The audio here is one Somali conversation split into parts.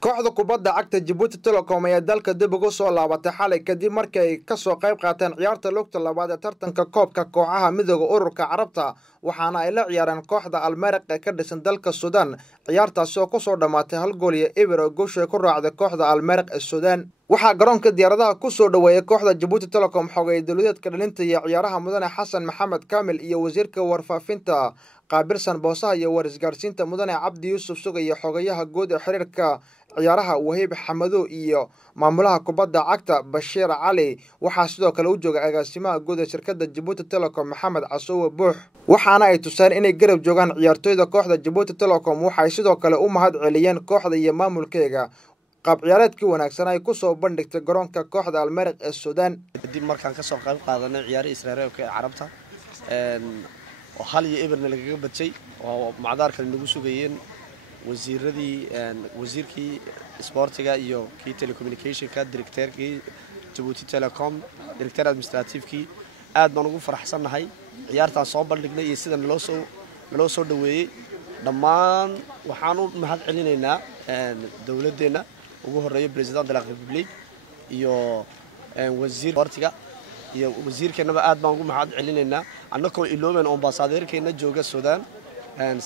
kooxda kubadda cagta Djibouti Telecom ayaa dalka dib ugu soo laabatay xalay kadib markii ay ka soo qayb qaateen ciyaarta lugta labaad ee tartanka koobka kooxaha midowga ururka Carabta waxaana ay la ciyaareen kooxda Al Merrikh ee ka dhisan dalka Suudaan ciyaartaas oo ku soo dhamaatay hal gool iyo eber oo guusha ku raacday kooxda Al Merrikh ee Suudaan waxaa garoonka diyaaradaha ku soo dhaweeyay kooxda Djibouti Telecom xogay dawladeedka dhalinta iyo ciyaaraha mudane Xasan Maxamed Kaamil iyo wasiirka warfaafinta qaabilsan boosaha iyo warisgaarsiinta mudane Cabdi Yuusuf Sugay iyo xogayaha guud ee xiriirka ciyaaraha Wahiib Xamadow iyo maamulaha kubadda cagta Bashiir Cali waxaa sidoo kale u jooga agaasimaha guud ee shirkadda Djibouti Telecom Maxamed Casoowe Buux waxaana ay tuseen inay garab joogaan ciyaartoyda kooxda Djibouti Telecom waxay sidoo kale u mahad celiyeen kooxda iyo maamulkeega qaab ciyaareedkii wanaagsan ay ku soo bandhigtay garoonka kooxda Al Merrikh ee Suudaan dib markaan ka soo qayb qaadanay ciyaaraha Israa'iilka ee Carabta oo hal iyo eberna laga badjay oo macdaar kale nagu sugayeen wasiirkii sportiga iyo kii telecommunicationka directorkii Djibouti Telecom director administrative aad baan ugu faraxsanahay ciyaartaan soo bandhignay iyo sida naloo soo dhaweeyay dhammaan waxaan u mahad celinaynaa dawladdeena ugu horeeyo president de la republique iyo wasiir sportiga iyo wasiirkeennaba aad baan ugu mahad celinaynaa annagoo ilooben ambassadorkeena jooga Suudaan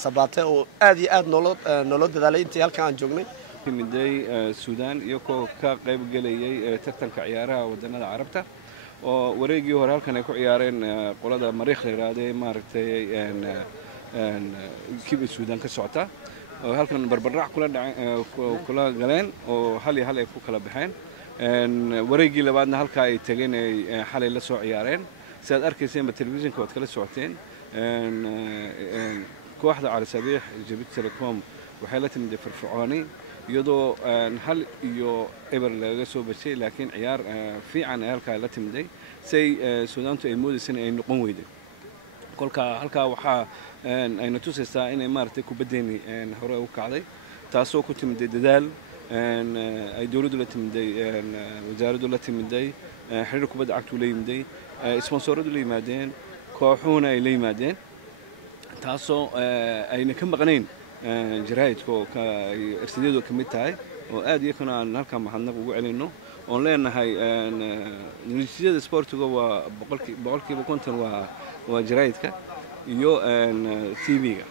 sababta oo aad iyo aad nolol dadaalay intii halkaan aan joognay miday Suudaan iyo ka qayb galayay tartanka ciyaaraha wadannada Carabta oo wareegii hore halkan ay ku ciyaareen qolada Mariikh yiraahday maaragtay kiiba Suudaan ka socota oo halkan barbarac kula galeen oo hal iyo hal ay ku kala baxeen wareegii labaadna halka ay tageen ay xalay la soo ciyaareen sidaad arkayseen telefishinka wad kala socoteen kooxda Al Sabiix Djibouti Telecom waxay la timid firfircooni iyadoo hal iyo eber laga soo bashay laakiin ciyaar fiican ay halka la timday say Suudaantu ay moodaysan ay noqon weyday kolka halka waxa ayna tusaysaa inay maartay ku badeeni hore u kacday taasoo ku timid dadaal ay dawladdu la timday wasaaraddu la timday xiriirka kubadda cagtu la yimday sponsoradu la yimaadeen kooxuhuna ay la yimaadeen taasoo ayna ka maqnayn jaraa'idka oo irsideedu ka mid tahay oo aad iyo kana halka mahadnaq ugu celino oo leenahay natiijada sportiga waa boqolkiiba 50 waa jaraa'idka iyo TV-ga